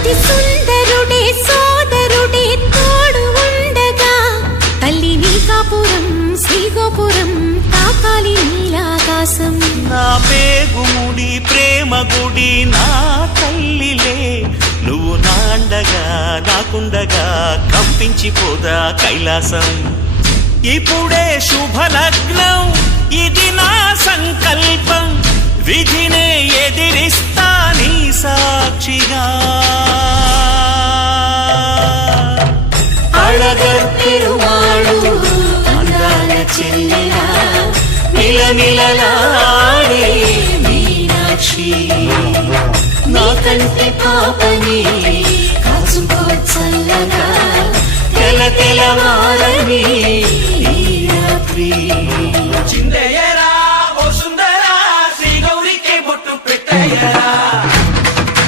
అతి సుందరుడే సోదరుడే తోడు ఉండగా తల్లి నీ కాపురం శ్రీగోపురం తాకాలి నీలాకాశం. నా పేగుముడి ప్రేమ గుడి నా తల్లిలే, నువ్వు నాండగా నాకుండగా కంపించిపోదా కైలాసం. ఇప్పుడే శుభలగ్నం ఇది నా సంకల్పం, విధినే ఎదిరిస్తా నీ సాక్షిగా. అళగర్ పెరుమాళు అందాల చెల్లెలా మిలమిలలాడే మీనాక్షి, నీ కంటి పాపని కాచుకో చల్లగా తెల తెలవారని ఈ రాత్రి. చిందయ్య